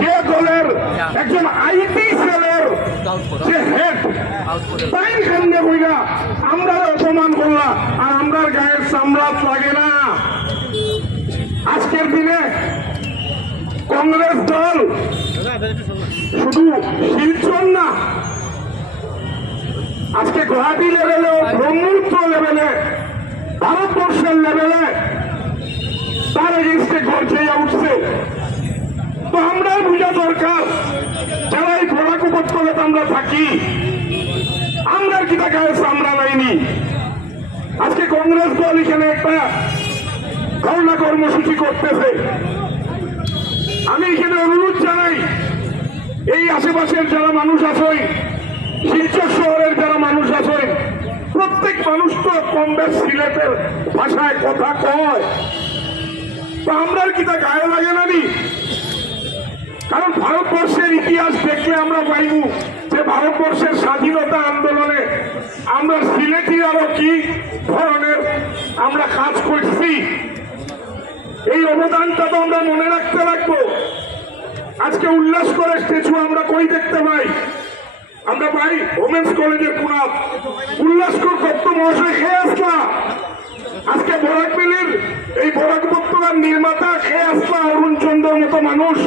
যে দলের একজন আইটি সেলের যে হেড তাই সামনে বইরা আমরা অপমান করলাম আর আমরা গায়ের চামড়া লাগে না। আজকের দিনে কংগ্রেস দল শুধু শিলচর না, আজকে গুয়াহাটি লেভেলেও ব্রহ্মপুত্র লেভেলে ভারতবর্ষের লেভেলে তার এগেন্স্টে গর্জে উঠছে। তো আমরাও বোঝা দরকার যারা এই বরাক উপত্যকাতে আমরা থাকি আমরা কি তা গায়ে চামড়া লাইনি। আজকে কংগ্রেস দল এখানে একটা ধর্ণা কর্মসূচি করতেছে। আমি এখানে অনুরোধ জানাই এই আশেপাশের যারা মানুষ আছেন, শিলচর শহরের যারা মানুষ আছেন, প্রত্যেক মানুষ তো কম বেশ সিলেটের ভাষায় কথা কয়, তো আমরা কি তা গায়ে লাগে না নি? কারণ ভারতবর্ষের ইতিহাস দেখলে আমরা পাইব যে ভারতবর্ষের স্বাধীনতা আন্দোলনে আমরা সিলেটি আরো কি ধরনের আমরা কাজ করছি, এই অবদানটা তো আমরা মনে রাখতে লাগবো। আজকে উল্লাস করে স্ট্যাচু আমরা কই দেখতে পাই? আমরা পাই ওমেন্স কলেজের পুনাত উল্লাস করতো মহাশয় খেয়ে আসলা। আজকে বরাক ভ্যালির এই বরাক উপত্যকার নির্মাতা খেয়ে আসলা অরুণ চন্দ্রের মতো মানুষ